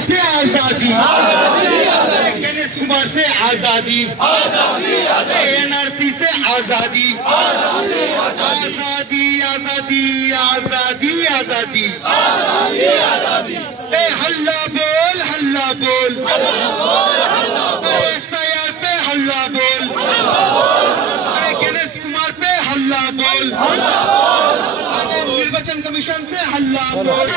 से आजादी, गणेश कुमार से आजादी, एनआरसी से आजादी, आजादी आजादी आजादी आजादी, ए हल्ला बोल, हल्ला बोल, एसआईआर पे हल्ला बोल, गणेश कुमार पे हल्ला बोल, निर्वाचन कमीशन से हल्ला बोल।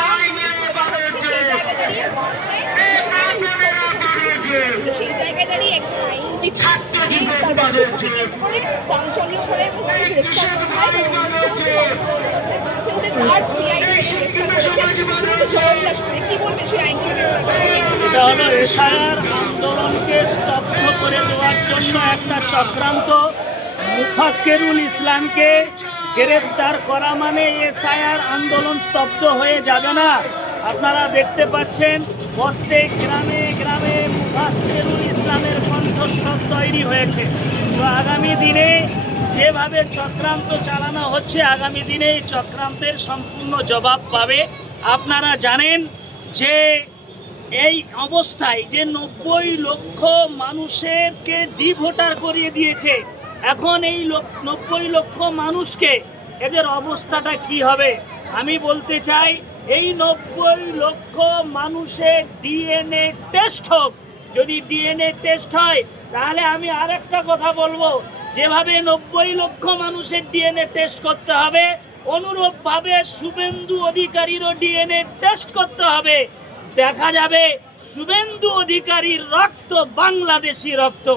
সেই জায়গায় দাঁড়িয়ে একজন আইনজীবী যে তার করে চাঞ্চল্য ছড়ায় এবং তাকে গ্রেফতার করা হয় এবং মুখ্যমন্ত্রী বন্দ্যোপাধ্যায় বলছেন যে তার সিআইডি কি বলবেন সেই আইনজীবীদের? এটা হলো এসআইআর আন্দোলনকে স্তব্ধ করে দেওয়ার জন্য একটা চক্রান্ত। মুফাক্কেরুল ইসলামকে গ্রেফতার করা মানে এসআইআর আন্দোলন স্তব্ধ হয়ে যাবে না। আপনারা দেখতে পাচ্ছেন প্রত্যেক গ্রামে গ্রামে মুফাক্কেরুল ইসলামের কণ্ঠস্বর তৈরি হয়েছে। তো আগামী দিনে যেভাবে চক্রান্ত চালানো হচ্ছে, আগামী দিনে এই চক্রান্তের সম্পূর্ণ জবাব পাবে। আপনারা জানেন যে এই অবস্থায় যে 90 লক্ষ মানুষকে ডিভোটার করিয়ে দিয়েছে, এখন এই 90 লক্ষ মানুষকে এদের অবস্থাটা কি হবে? আমি বলতে চাই এই 90 লক্ষ মানুষের ডিএনএ টেস্ট হোক। যদি ডিএনএ টেস্ট হয় তাহলে আমি আরেকটা কথা বলবো, যেভাবে 90 লক্ষ মানুষের ডিএনএ টেস্ট করতে হবে, অনুরূপভাবে শুভেন্দু অধিকারীরও ডিএনএ টেস্ট করতে হবে। দেখা যাবে শুভেন্দু অধিকারীর রক্ত বাংলাদেশি রক্ত।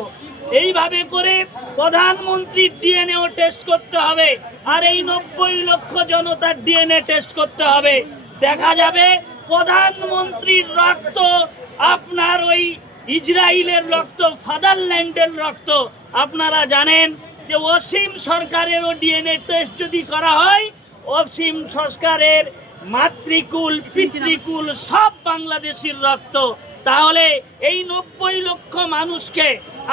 এইভাবে করে প্রধানমন্ত্রীর ডিএনএও টেস্ট করতে হবে, আর এই 90 লক্ষ জনতার ডিএনএ টেস্ট করতে হবে। দেখা যাবে প্রধানমন্ত্রীর রক্ত আপনার ওই ইসরায়েলের রক্ত, ফাদারল্যান্ডের রক্ত। আপনারা জানেন যে অসীম সরকারেরও ডিএনএ টেস্ট যদি করা হয়, অসীম সরকারের মাতৃকুল পিতৃকুল সব বাংলাদেশের রক্ত। তাহলে এই 90 লক্ষ মানুষকে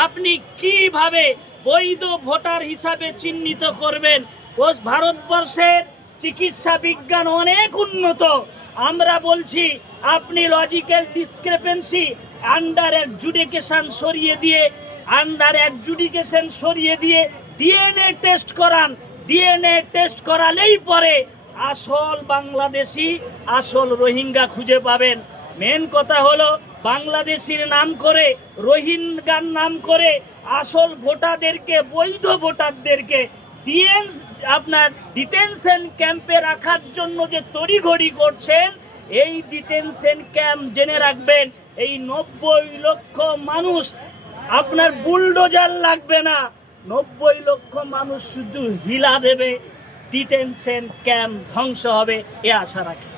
আপনি কিভাবে বৈধ ভোটার হিসাবে চিহ্নিত করবেন? ভারতবর্ষের চিকিৎসা বিজ্ঞান অনেক উন্নত। আমরা বলছি আপনি লজিক্যাল ডিসক্রিপেন্সি আন্ডার অ্যাডজুডিকেশন সরিয়ে দিয়ে ডিএনএ টেস্ট করান। ডিএনএ টেস্ট করালেই পরে আসল বাংলাদেশি, আসল রোহিঙ্গা খুঁজে পাবেন। মেন কথা হলো বাংলাদেশির নাম করে, রোহিঙ্গার নাম করে আসল ভোটারদেরকে, বৈধ ভোটারদেরকে আপনার ডিটেনশন ক্যাম্পে রাখার জন্য যে তড়িঘড়ি করছেন, এই ডিটেনশন ক্যাম্প জেনে রাখবেন, এই 90 লক্ষ মানুষ আপনার বুলডোজার লাগবে না, 90 লক্ষ মানুষ শুধু হিলা দেবে, ডিটেনশন ক্যাম্প ধ্বংস হবে, এ আশা রাখি।